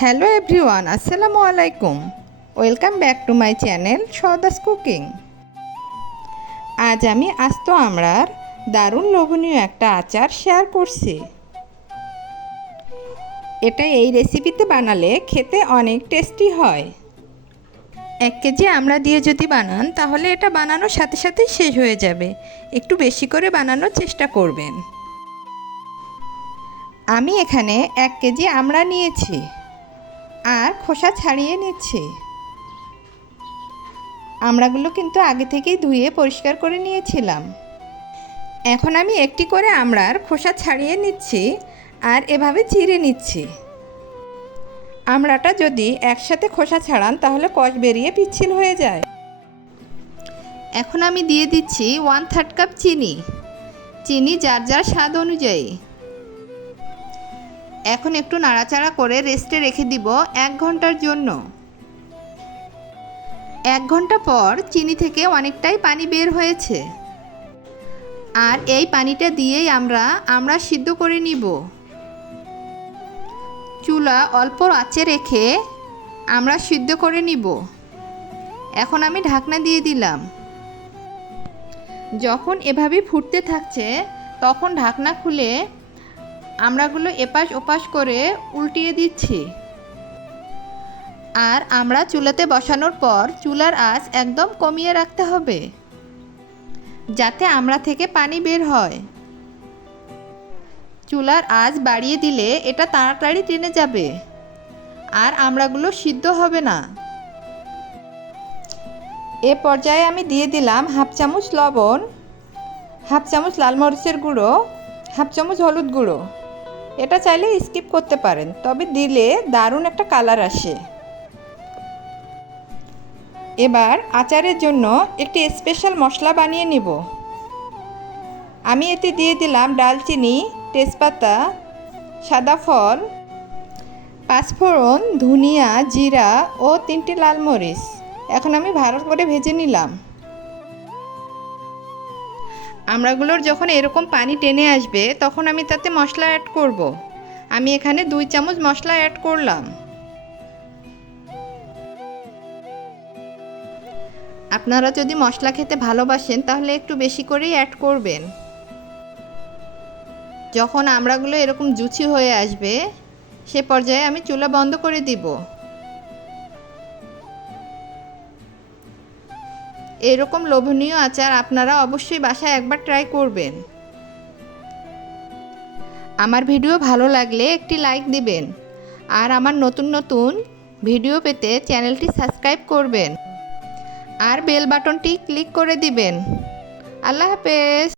Hello everyone, আসসালামু আলাইকুম। Welcome back to my channel সদাস কুকিং। আজ আমি আস্ত আমড়ার দারুণ লোভনীয় একটা আচার শেয়ার করছি। এটা এই রেসিপিতে বানালে খেতে অনেক টেস্টি হয়। 1 কেজি আমড়া দিয়ে যদি বানান তাহলে এটা বানানোর সাথে সাথেই শেষ হয়ে যাবে। একটু বেশি করে বানানোর চেষ্টা করবেন। আমি এখানে 1 কেজি আমড়া নিয়েছি আর খোসা ছাড়িয়ে নিচ্ছি। আমড়াগুলো কিন্তু আগে থেকেই ধুয়ে পরিষ্কার করে নিয়েছিলাম। এখন আমি একটি করে আমড়ার খোসা ছাড়িয়ে নিচ্ছি আর এভাবে চিড়ে নিচ্ছি। আমড়াটা যদি একসাথে খোসা ছাড়ান তাহলে কষ বেরিয়ে পিচ্ছিল হয়ে যায়। এখন আমি দিয়ে দিচ্ছি 1/3 কাপ চিনি। চিনি যার যার স্বাদ অনুযায়ী। এখন একটু নাড়াচাড়া করে রেস্টে রেখে দিব 1 ঘন্টার জন্য। 1 ঘন্টা পর চিনি থেকে অনেকটাই পানি বের হয়েছে আর এই পানিটা দিয়েই আমরা সিদ্ধ করে নিব। চুলা অল্প আঁচে রেখে আমরা সিদ্ধ করে নিব। এখন আমি ঢাকনা দিয়ে দিলাম। যখন এভাবে ফুটতে থাকছে তখন ঢাকনা খুলে আমড়াগুলো এপাশ ওপাশ করে উল্টিয়ে দিচ্ছি। আর আমরা চুলাতে বসানোর পর চুলার আঁচ একদম কমিয়ে রাখতে হবে যাতে আমড়া থেকে পানি বের হয়। চুলার আঁচ বাড়িয়ে দিলে এটা তাড়াতাড়ি টেনে যাবে আর আমড়াগুলো সিদ্ধ হবে না। এ পর্যায়ে আমি দিয়ে দিলাম 1/2 চামচ লবণ, 1/2 চামচ লাল মরিচের গুঁড়ো, 1/2 চামচ হলুদ গুঁড়ো। এটা চাইলে স্কিপ করতে পারেন, তবে দিলে দারুণ একটা কালার আসে। এবার আচারের জন্য একটি স্পেশাল মশলা বানিয়ে নিব। আমি এতে দিয়ে দিলাম ডালচিনি, তেজপাতা, সাদা ফল, পাঁচফোড়ন, ধনিয়া, জিরা ও 3টি লাল মরিচ। এখন আমি ভালো করে ভেজে নিলাম। আমড়াগুলোর যখন এরকম পানি টেনে আসবে তখন আমি তাতে মশলা অ্যাড করব। আমি এখানে 2 চামচ মশলা অ্যাড করলাম। আপনারা যদি মশলা খেতে ভালোবাসেন তাহলে একটু বেশি করেই অ্যাড করবেন। যখন আমড়াগুলো এরকম জুচি হয়ে আসবে সে পর্যায়ে আমি চুলা বন্ধ করে দিব। এরকম লোভনীয় আচার আপনারা অবশ্যই বাসায় একবার ট্রাই করবেন। আমার ভিডিও ভালো লাগলে একটি লাইক দিবেন আর আমার নতুন নতুন ভিডিও পেতে চ্যানেলটি সাবস্ক্রাইব করবেন আর বেল বাটনটি ক্লিক করে দিবেন। আল্লাহ হাফেজ।